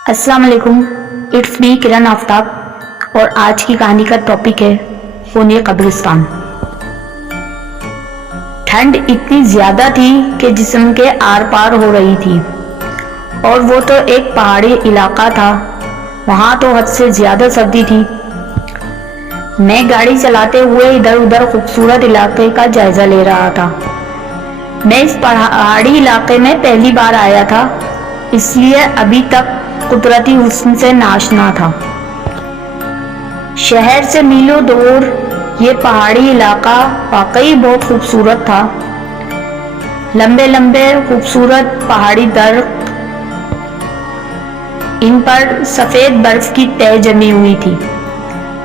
अस्सलाम वालेकुम, it's me किरण आफ्ताब और आज की कहानी का टॉपिक है खूनी कब्रिस्तान। ठंड इतनी ज्यादा थी कि जिस्म के आर पार हो रही थी और वो तो एक पहाड़ी इलाका था, वहाँ तो हद से ज्यादा सर्दी थी। मैं गाड़ी चलाते हुए इधर उधर खूबसूरत इलाके का जायजा ले रहा था। मैं इस पहाड़ी इलाके में पहली बार आया था, इसलिए अभी तक कुदरती हुस्न से नाशना था। शहर से मीलों दूर ये पहाड़ी इलाका वाकई बहुत खूबसूरत था। लंबे लंबे खूबसूरत पहाड़ी दरख्त, इन पर सफेद बर्फ की तह जमी हुई थी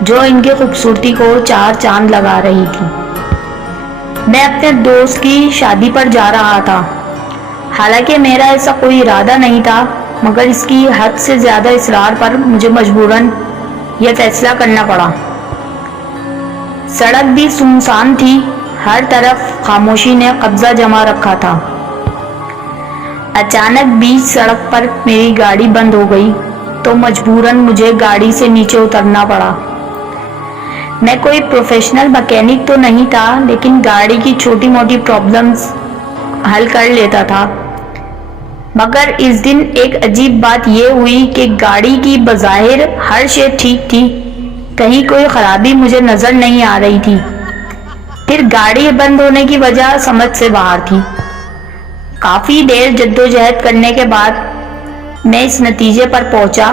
जो इनकी खूबसूरती को चार चांद लगा रही थी। मैं अपने दोस्त की शादी पर जा रहा था। हालांकि मेरा ऐसा कोई इरादा नहीं था, मगर इसकी हद से ज्यादा इसरार पर मुझे मजबूरन यह फैसला करना पड़ा। सड़क भी सुनसान थी, हर तरफ खामोशी ने कब्जा जमा रखा था। अचानक बीच सड़क पर मेरी गाड़ी बंद हो गई तो मजबूरन मुझे गाड़ी से नीचे उतरना पड़ा। मैं कोई प्रोफेशनल मैकेनिक तो नहीं था, लेकिन गाड़ी की छोटी मोटी प्रॉब्लम्स हल कर लेता था। मगर इस दिन एक अजीब बात यह हुई कि गाड़ी की बज़ाहिर हर शे ठीक थी, कहीं कोई खराबी मुझे नजर नहीं आ रही थी। फिर गाड़ी बंद होने की वजह समझ से बाहर थी। काफी देर जद्दोजहद करने के बाद मैं इस नतीजे पर पहुंचा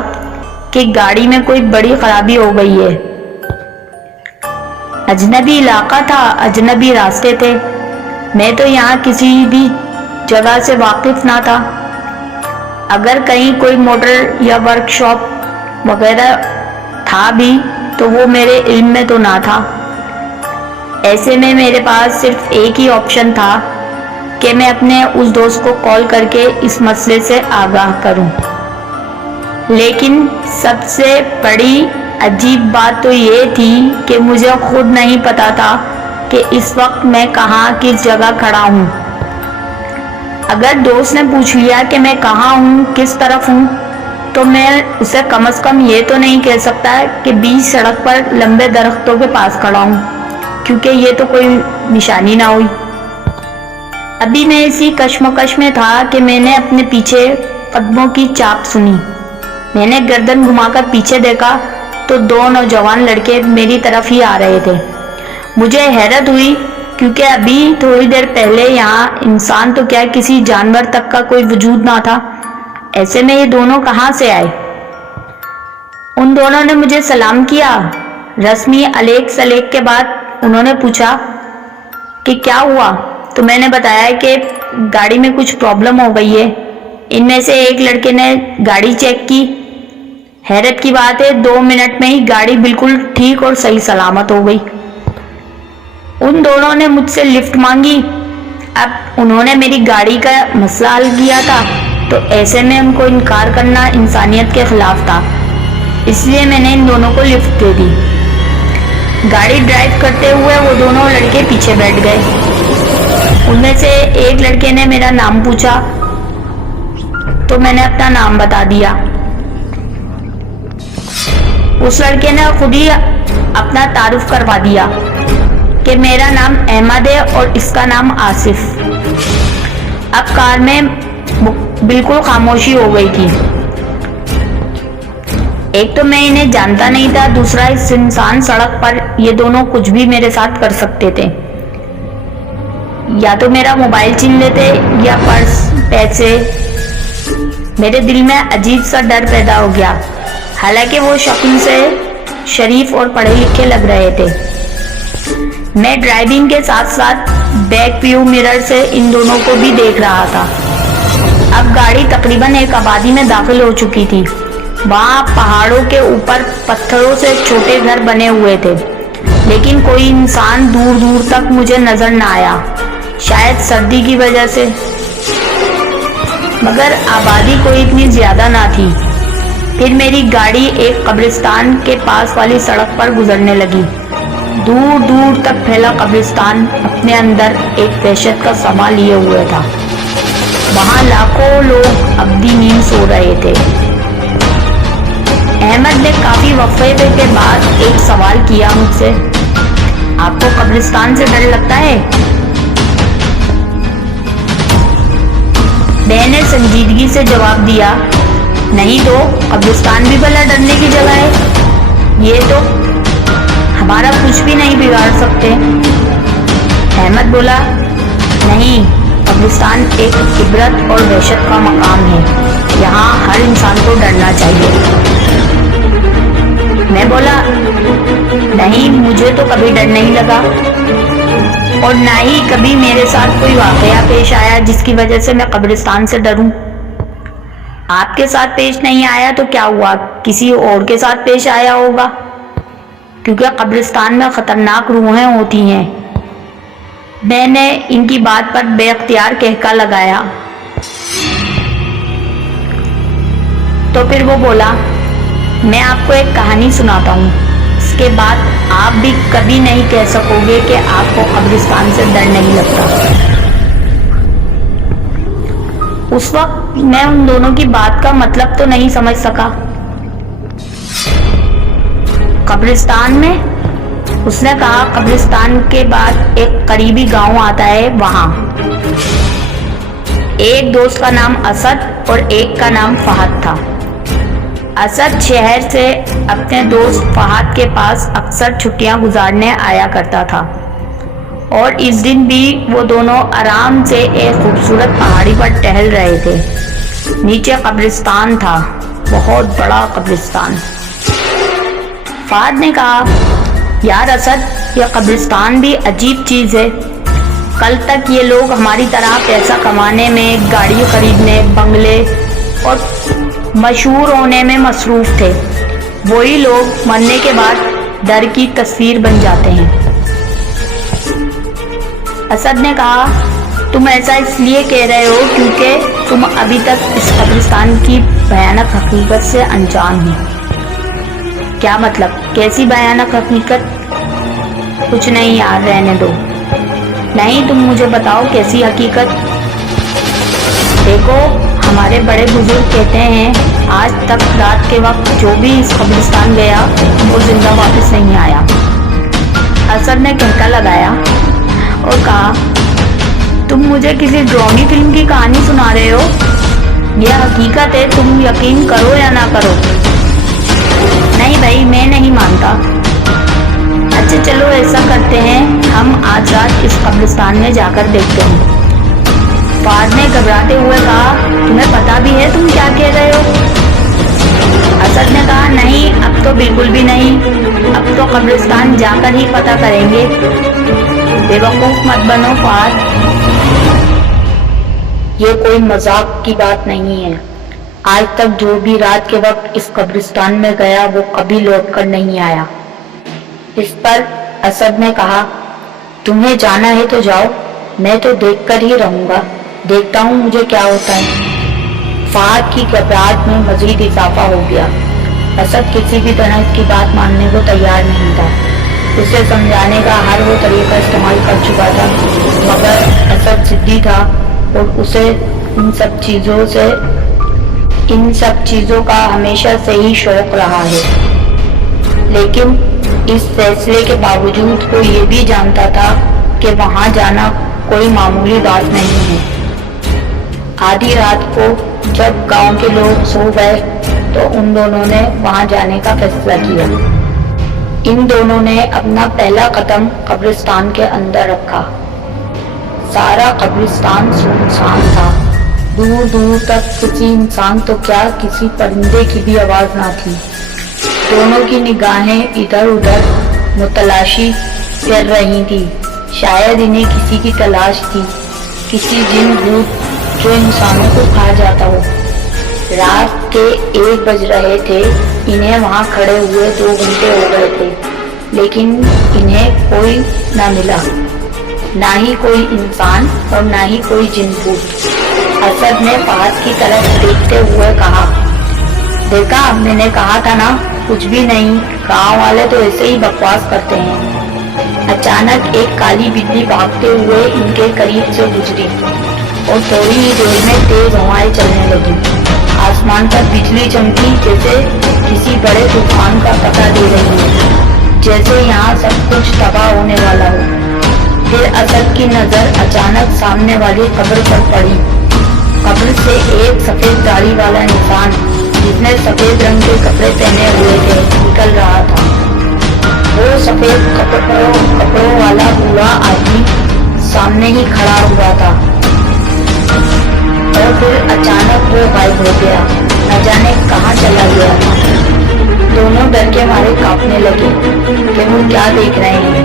कि गाड़ी में कोई बड़ी खराबी हो गई है। अजनबी इलाका था, अजनबी रास्ते थे। मैं तो यहाँ किसी भी जगह से वाकिफ ना था। अगर कहीं कोई मोटर या वर्कशॉप वगैरह था भी तो वो मेरे इल्म में तो ना था। ऐसे में मेरे पास सिर्फ एक ही ऑप्शन था कि मैं अपने उस दोस्त को कॉल करके इस मसले से आगाह करूं। लेकिन सबसे बड़ी अजीब बात तो ये थी कि मुझे खुद नहीं पता था कि इस वक्त मैं कहाँ किस जगह खड़ा हूँ। अगर दोस्त ने पूछ लिया कि मैं कहाँ हूँ, किस तरफ हूँ, तो मैं उसे कम से कम ये तो नहीं कह सकता कि बीच सड़क पर लंबे दरख्तों के पास खड़ा हूँ, क्योंकि ये तो कोई निशानी ना हुई। अभी मैं इसी कश्मकश में था कि मैंने अपने पीछे कदमों की चाप सुनी। मैंने गर्दन घुमाकर पीछे देखा तो दो नौजवान लड़के मेरी तरफ ही आ रहे थे। मुझे हैरत हुई, क्योंकि अभी थोड़ी देर पहले यहाँ इंसान तो क्या किसी जानवर तक का कोई वजूद ना था। ऐसे में ये दोनों कहाँ से आए? उन दोनों ने मुझे सलाम किया। रस्मी अलेक सलेक के बाद उन्होंने पूछा कि क्या हुआ, तो मैंने बताया कि गाड़ी में कुछ प्रॉब्लम हो गई है। इनमें से एक लड़के ने गाड़ी चेक की। हैरत की बात है, 2 मिनट में ही गाड़ी बिल्कुल ठीक और सही सलामत हो गई। उन दोनों ने मुझसे लिफ्ट मांगी। अब उन्होंने मेरी गाड़ी का मसला हल किया था, तो ऐसे में उनको इनकार करना इंसानियत के खिलाफ था, इसलिए मैंने इन दोनों को लिफ्ट दे दी। गाड़ी ड्राइव करते हुए वो दोनों लड़के पीछे बैठ गए। उनमें से एक लड़के ने मेरा नाम पूछा तो मैंने अपना नाम बता दिया। उस लड़के ने खुद ही अपना तारुफ करवा दिया कि मेरा नाम अहमद है और इसका नाम आसिफ। अब कार में बिल्कुल खामोशी हो गई थी। एक तो मैं इन्हें जानता नहीं था, दूसरा इस सुनसान सड़क पर ये दोनों कुछ भी मेरे साथ कर सकते थे। या तो मेरा मोबाइल छीन लेते या पर्स, पैसे। मेरे दिल में अजीब सा डर पैदा हो गया। हालांकि वो शक्ल से शरीफ और पढ़े लिखे लग रहे थे। मैं ड्राइविंग के साथ साथ बैक व्यू मिरर से इन दोनों को भी देख रहा था। अब गाड़ी तकरीबन एक आबादी में दाखिल हो चुकी थी। वहाँ पहाड़ों के ऊपर पत्थरों से छोटे घर बने हुए थे, लेकिन कोई इंसान दूर दूर तक मुझे नजर न आया, शायद सर्दी की वजह से। मगर आबादी कोई इतनी ज्यादा ना थी। फिर मेरी गाड़ी एक कब्रिस्तान के पास वाली सड़क पर गुजरने लगी। दूर दूर तक फैला कब्रिस्तान अपने अंदर एक दहशत का समा लिए हुए था। वहाँ लाखों लोग अब्दी नींद सो रहे थे। अहमद ने काफी वक्फे के बाद एक सवाल किया मुझसे, आपको कब्रिस्तान से डर लगता है? मैंने संजीदगी से जवाब दिया, नहीं तो कब्रिस्तान भी भला डरने की जगह है, ये तो हमारा कुछ भी नहीं बिगाड़ सकते। अहमद बोला, नहीं, कब्रिस्तान एक इबरत और वहशत का मकाम है, यहाँ हर इंसान को डरना चाहिए। मैं बोला, नहीं, मुझे तो कभी डर नहीं लगा और ना ही कभी मेरे साथ कोई वाकया पेश आया जिसकी वजह से मैं कब्रिस्तान से डरूं। आपके साथ पेश नहीं आया तो क्या हुआ, किसी और के साथ पेश आया होगा, क्योंकि कब्रिस्तान में खतरनाक रूहें होती हैं। मैंने इनकी बात पर बेअख्तियार कहका लगाया तो फिर वो बोला, मैं आपको एक कहानी सुनाता हूँ, इसके बाद आप भी कभी नहीं कह सकोगे कि आपको कब्रिस्तान से डर नहीं लगता। उस वक्त मैं उन दोनों की बात का मतलब तो नहीं समझ सका। कब्रिस्तान में? उसने कहा, कब्रिस्तान के बाद एक करीबी गांव आता है, वहां एक दोस्त का नाम असद और एक का नाम फहद था। असद शहर से अपने दोस्त फहद के पास अक्सर छुट्टियां गुजारने आया करता था और इस दिन भी वो दोनों आराम से एक खूबसूरत पहाड़ी पर टहल रहे थे। नीचे कब्रिस्तान था, बहुत बड़ा कब्रिस्तान। फहद ने कहा, यार असद, यह कब्रिस्तान भी अजीब चीज है। कल तक ये लोग हमारी तरह पैसा कमाने में, गाड़ी खरीदने, बंगले और मशहूर होने में मसरूफ थे। वही लोग मरने के बाद डर की तस्वीर बन जाते हैं। असद ने कहा, तुम ऐसा इसलिए कह रहे हो क्योंकि तुम अभी तक इस कब्रिस्तान की भयानक हकीकत से अनजान हो। क्या मतलब, कैसी भयानक हकीकत? कुछ नहीं यार, रहने दो। नहीं, तुम मुझे बताओ कैसी हकीकत। देखो, हमारे बड़े बुजुर्ग कहते हैं आज तक रात के वक्त जो भी इस कब्रिस्तान गया वो जिंदा वापस नहीं आया। असद ने कहका लगाया और कहा, तुम मुझे किसी ड्रामी फिल्म की कहानी सुना रहे हो? यह हकीकत है, तुम यकीन करो या ना करो। नहीं भाई, मैं नहीं मानता। अच्छा चलो ऐसा करते हैं, हम आज रात इस कब्रिस्तान में जाकर देखते हैं। फहद ने घबराते हुए कहा, तुम्हें पता भी है तुम क्या कह रहे हो? असद ने कहा, नहीं, अब तो बिल्कुल भी नहीं, अब तो कब्रिस्तान जाकर ही पता करेंगे। बेवकूफ मत बनो फहद, ये कोई मजाक की बात नहीं है। आज तक जो भी रात के वक्त इस कब्रिस्तान में गया वो कभी लौटकर नहीं आया। इस पर असद ने कहा, तुम्हें जाना है तो जाओ, मैं तो देखकर ही रहूंगा, देखता हूँ मुझे क्या होता है। फहद की घबराहट में मजीद इजाफा हो गया। असद किसी भी तरह इसकी बात मानने को तैयार नहीं था। उसे समझाने का हर वो तरीका इस्तेमाल कर चुका था, मगर असद जिद्दी था और उसे इन सब चीजों का हमेशा से ही शौक रहा है। लेकिन इस फैसले के बावजूद वो ये भी जानता था कि वहां जाना कोई मामूली बात नहीं है। आधी रात को जब गांव के लोग सो गए तो उन दोनों ने वहां जाने का फैसला किया। इन दोनों ने अपना पहला कदम कब्रिस्तान के अंदर रखा। सारा कब्रिस्तान सुनसान था। दूर दूर तक किसी इंसान तो क्या, किसी परिंदे की भी आवाज ना थी। दोनों की निगाहें इधर उधर मुतलाशी फिर रही थी। शायद इन्हें किसी की तलाश थी, किसी जिन भूत जो इंसानों को खा जाता हो। रात के 1 बज रहे थे। इन्हें वहां खड़े हुए 2 घंटे हो गए थे, लेकिन इन्हें कोई ना मिला, ना ही कोई इंसान और ना ही कोई जिन भूत। असद ने फहद की तरफ देखते हुए कहा, देखा, मैंने कहा था ना, कुछ भी नहीं, गांव वाले तो ऐसे ही बकवास करते हैं। अचानक एक काली बिल्ली भागते हुए इनके करीब से गुजरी और थोड़ी ही देर में तेज हवाएं चलने लगी। आसमान पर बिजली चमकी जैसे किसी बड़े तूफान का पता दे रही है, जैसे यहाँ सब कुछ तबाह होने वाला हो। फिर असद की नजर अचानक सामने वाली कब्र पर पड़ी। कब्र से एक सफेद दाढ़ी वाला इंसान जिसने सफेद रंग के कपड़े पहने हुए थे निकल रहा था। वो सफेद कपड़ों वाला बूढ़ा आदमी सामने ही खड़ा हुआ था और फिर अचानक वो गायब हो गया, न जाने कहाँ चला गया था। दोनों डर के मारे कांपने लगे कि वो क्या देख रहे हैं।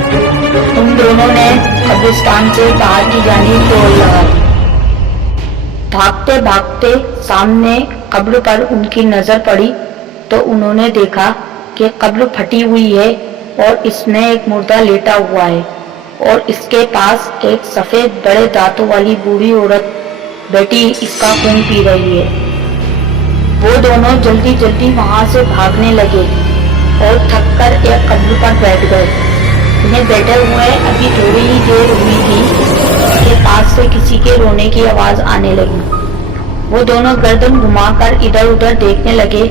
उन दोनों ने कब्रिस्तान से बाहर की जानिब दौड़ लगा दी। भागते भागते सामने कब्र पर उनकी नजर पड़ी तो उन्होंने देखा कि कब्र फटी हुई है और इसमें एक मुर्दा लेटा हुआ है और इसके पास एक सफेद बड़े दांतों वाली बूढ़ी औरत बैठी इसका खून पी रही है। वो दोनों जल्दी जल्दी वहां से भागने लगे और थककर एक कब्र पर बैठ गए। इन्हें बैठे हुए अभी थोड़ी ही देर हुई थी कि पास से किसी के रोने की आवाज आने लगी। वो दोनों गर्दन घुमाकर इधर उधर देखने लगे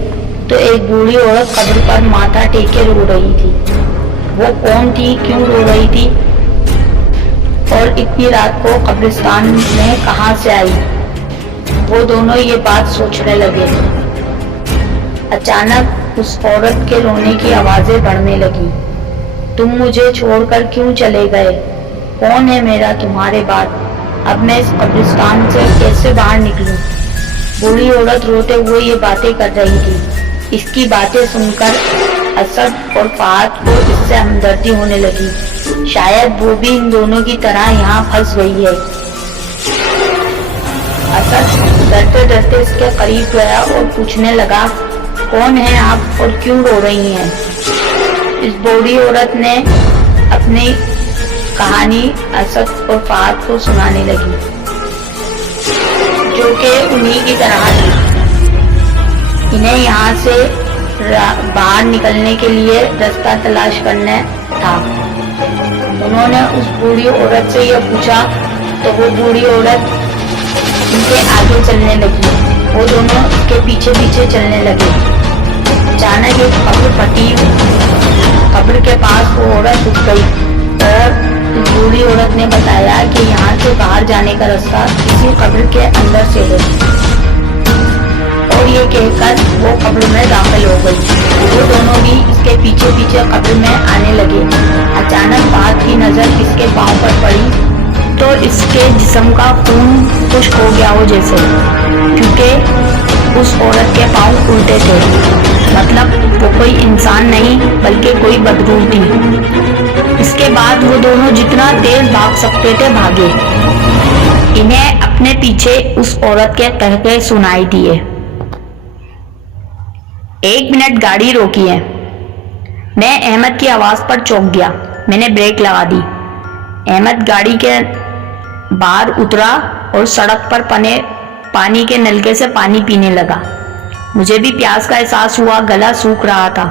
तो एक बूढ़ी औरत कब्र पर माथा टेके रो रही थी। वो कौन थी, क्यों रो रही थी और इतनी रात को कब्रिस्तान में कहां से आई? वो दोनों ये बात सोचने लगे। अचानक उस औरत के रोने की आवाजें बढ़ने लगी। तुम मुझे छोड़कर क्यों चले गए? कौन है मेरा तुम्हारे बाद? अब मैं इस कब्रिस्तान से कैसे बाहर निकलूं? बूढ़ी औरत रोते हुए ये बातें कर रही थी। इसकी बातें सुनकर असद और फहद को इससे हमदर्दी होने लगी। शायद वो भी इन दोनों की तरह यहाँ फंस गई है। असद डरते डरते इसके करीब गया और पूछने लगा, कौन है आप और क्यों रो रही हैं? इस बूढ़ी औरत ने अपनी कहानी असद और फहद को सुनाने लगी, जो कि उन्हीं की तरह थी। इन्हें यहाँ से बाहर निकलने के लिए रास्ता तलाश करना था। उन्होंने उस बूढ़ी औरत से यह पूछा तो वो बूढ़ी औरत उनके आगे चलने लगी। वो दोनों उसके पीछे पीछे चलने लगे। अचानक एक कब्र फटी। कब्र के पास वो औरत रुक गई और उस बूढ़ी औरत ने बताया कि यहाँ से बाहर जाने का रास्ता इसी कब्र के अंदर से है और ये कहकर वो कब्र में दाखिल हो गई। वो दोनों भी इसके पीछे पीछे कब्र में आने लगे। अचानक फहद की नजर इसके पांव पर पड़ी तो इसके जिस्म का खून खुश्क हो गया हो जैसे, क्योंकि उस औरत के पांव उल्टे थे। मतलब वो कोई इंसान नहीं बल्कि कोई बदबू थी। इसके बाद वो दोनों जितना तेज भाग सकते थे भागे। इन्हें अपने पीछे उस औरत के कहके सुनाई दिए, 1 मिनट गाड़ी रोकी है। मैं अहमद की आवाज पर चौंक गया। मैंने ब्रेक लगा दी। अहमद गाड़ी के बाहर उतरा और सड़क पर पानी के नलके से पानी पीने लगा। मुझे भी प्यास का एहसास हुआ, गला सूख रहा था।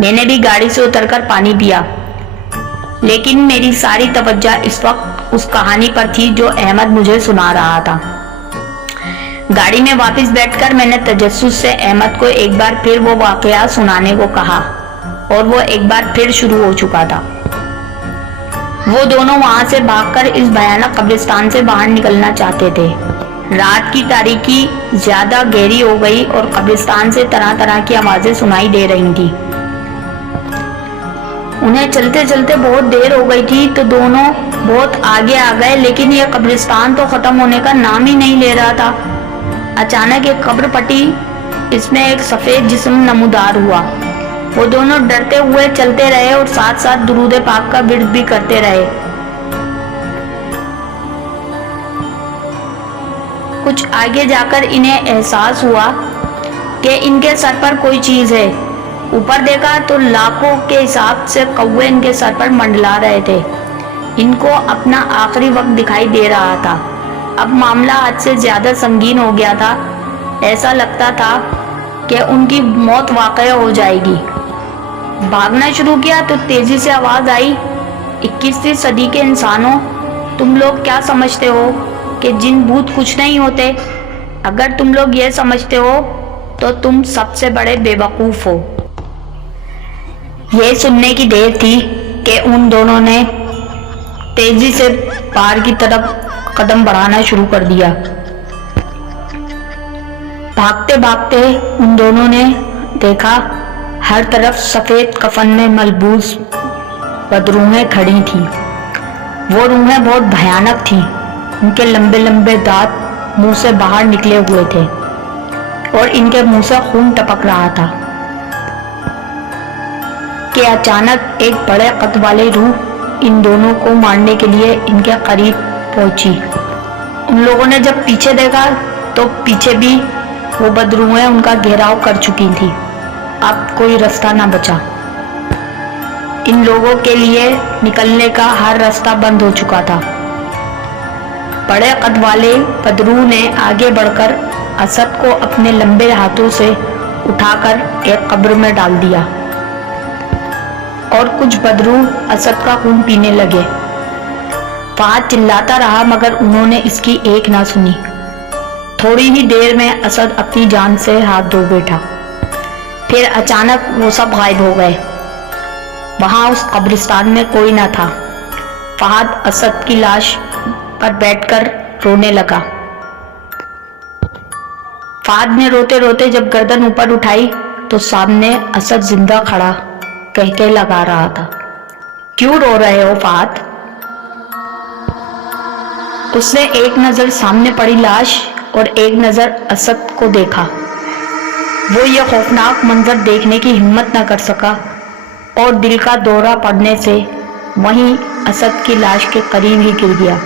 मैंने भी गाड़ी से उतरकर पानी पिया, लेकिन मेरी सारी तवज्जो इस वक्त उस कहानी पर थी जो अहमद मुझे सुना रहा था। गाड़ी में वापस बैठकर मैंने तजस्सुस से अहमद को एक बार फिर वो वाकया सुनाने को कहा और वो एक बार फिर शुरू हो चुका था। वो दोनों वहां से भागकर इस भयानक कब्रिस्तान से बाहर निकलना चाहते थे। रात की तारीकी ज्यादा गहरी हो गई और कब्रिस्तान से तरह तरह की आवाजें सुनाई दे रही थी। उन्हें चलते चलते बहुत देर हो गई थी तो दोनों बहुत आगे आ गए, लेकिन यह कब्रिस्तान तो खत्म होने का नाम ही नहीं ले रहा था। अचानक एक कब्र फटी, इसमें एक सफेद जिस्म नमूदार हुआ। वो दोनों डरते हुए चलते रहे और साथ साथ दुरूद पाक का विर्द भी करते रहे। कुछ आगे जाकर इन्हें एहसास हुआ कि इनके सर पर कोई चीज है। ऊपर देखा तो लाखों के हिसाब से कौवे इनके सर पर मंडला रहे थे। इनको अपना आखिरी वक्त दिखाई दे रहा था। अब मामला हद से ज्यादा संगीन हो गया था। ऐसा लगता था कि उनकी मौत वाक़ई हो जाएगी। भागना शुरू किया तो तेजी से आवाज आई, 21वीं सदी के इंसानों, तुम लोग क्या समझते हो कि जिन भूत कुछ नहीं होते? अगर तुम लोग ये समझते हो तो तुम सबसे बड़े बेवकूफ हो। ये सुनने की देर थी कि उन दोनों ने तेजी से पार की तरफ कदम बढ़ाना शुरू कर दिया। भागते भागते उन दोनों ने देखा हर तरफ सफेद कफन में मलबूस बदरूहें खड़ी थी। वो रूहें बहुत भयानक थीं। उनके लंबे लंबे दांत मुंह से बाहर निकले हुए थे और इनके मुंह से खून टपक रहा था कि अचानक एक बड़े कद वाली रूह इन दोनों को मारने के लिए इनके करीब पहुंची। उन लोगों ने जब पीछे देखा तो पीछे भी वो बदरूहें उनका घेराव कर चुकी थी। अब कोई रास्ता ना बचा। इन लोगों के लिए निकलने का हर रास्ता बंद हो चुका था। बड़े कद वाले बदरू ने आगे बढ़कर असद को अपने लंबे हाथों से उठाकर एक कब्र में डाल दिया और कुछ बदरू असद का खून पीने लगे। फहद चिल्लाता रहा मगर उन्होंने इसकी एक ना सुनी। थोड़ी ही देर में असद अपनी जान से हाथ धो बैठा। फिर अचानक वो सब गायब हो गए। वहां उस कब्रिस्तान में कोई ना था। फहद असद की लाश पर बैठकर रोने लगा। फहद ने रोते रोते जब गर्दन ऊपर उठाई तो सामने असद जिंदा खड़ा कहके लगा रहा था। क्यों रो रहे हो फहद? उसने एक नजर सामने पड़ी लाश और एक नजर असद को देखा। वो ये खौफनाक मंजर देखने की हिम्मत न कर सका और दिल का दौरा पड़ने से वहीं असद की लाश के करीब ही गिर गया।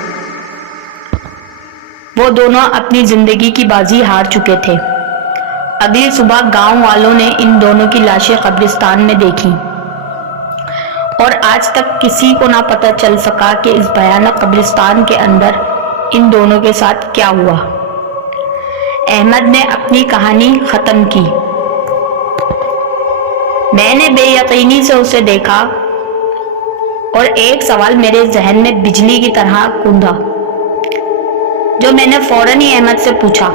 वो दोनों अपनी जिंदगी की बाजी हार चुके थे। अगली सुबह गांव वालों ने इन दोनों की लाशें कब्रिस्तान में देखी और आज तक किसी को ना पता चल सका कि इस भयानक कब्रिस्तान के अंदर इन दोनों के साथ क्या हुआ। अहमद ने अपनी कहानी खत्म की। मैंने बेयकीनी से उसे देखा और एक सवाल मेरे जहन में बिजली की तरह कूदा, जो मैंने फौरन ही अहमद से पूछा।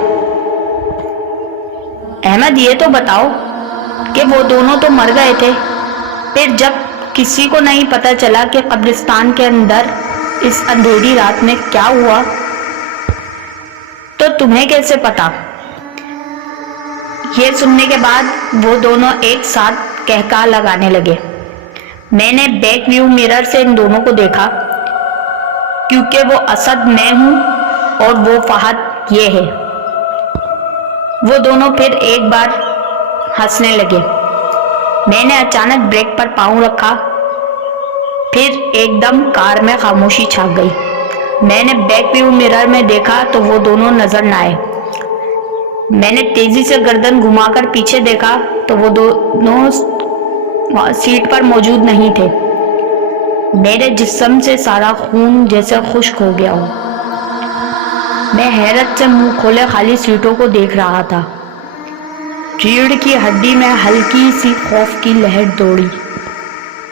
अहमद, ये तो बताओ कि वो दोनों तो मर गए थे, फिर जब किसी को नहीं पता चला कि कब्रिस्तान के अंदर इस अंधेरी रात में क्या हुआ, तो तुम्हें कैसे पता? ये सुनने के बाद वो दोनों एक साथ कहका लगाने लगे। मैंने बैक व्यू मिरर से इन दोनों को देखा, क्योंकि वो असद मैं हूं और वो फहद ये है। वो दोनों फिर एक बार हंसने लगे। मैंने अचानक ब्रेक पर पाँव रखा, फिर एकदम कार में खामोशी छा गई। मैंने बैक व्यू मिरर में देखा तो वो दोनों नजर न आए। मैंने तेजी से गर्दन घुमाकर पीछे देखा तो वो दोनों सीट पर मौजूद नहीं थे। मेरे जिस्म से सारा खून जैसे खुश्क हो गया हो। मैं हैरत से मुंह खोले खाली सीटों को देख रहा था। रीढ़ की हड्डी में हल्की सी खौफ की लहर दौड़ी।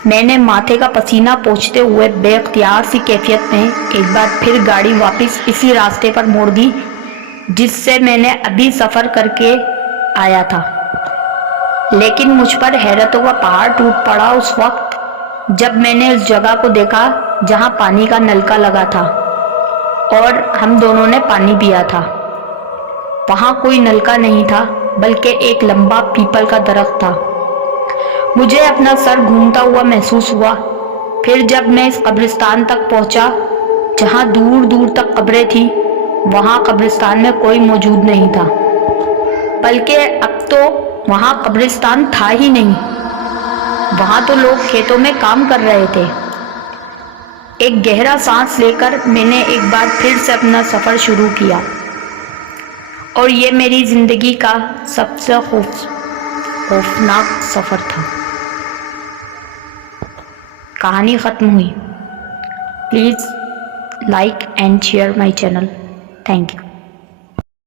मैंने माथे का पसीना पोंछते हुए बेख्तियार सी कैफियत में एक बार फिर गाड़ी वापस इसी रास्ते पर मोड़ दी जिससे मैंने अभी सफ़र करके आया था। लेकिन मुझ पर हैरतों का पहाड़ टूट पड़ा उस वक्त जब मैंने उस जगह को देखा जहां पानी का नलका लगा था और हम दोनों ने पानी पिया था। वहां कोई नलका नहीं था, बल्कि एक लंबा पीपल का दरख्त था। मुझे अपना सर घूमता हुआ महसूस हुआ। फिर जब मैं इस कब्रिस्तान तक पहुंचा जहां दूर दूर तक कब्रें थी, वहां कब्रिस्तान में कोई मौजूद नहीं था, बल्कि अब तो वहां कब्रिस्तान था ही नहीं। वहां तो लोग खेतों में काम कर रहे थे। एक गहरा सांस लेकर मैंने एक बार फिर से अपना सफ़र शुरू किया और ये मेरी ज़िंदगी का सबसे खौफनाक सफ़र था। कहानी ख़त्म हुई। Please like and share my channel. Thank you.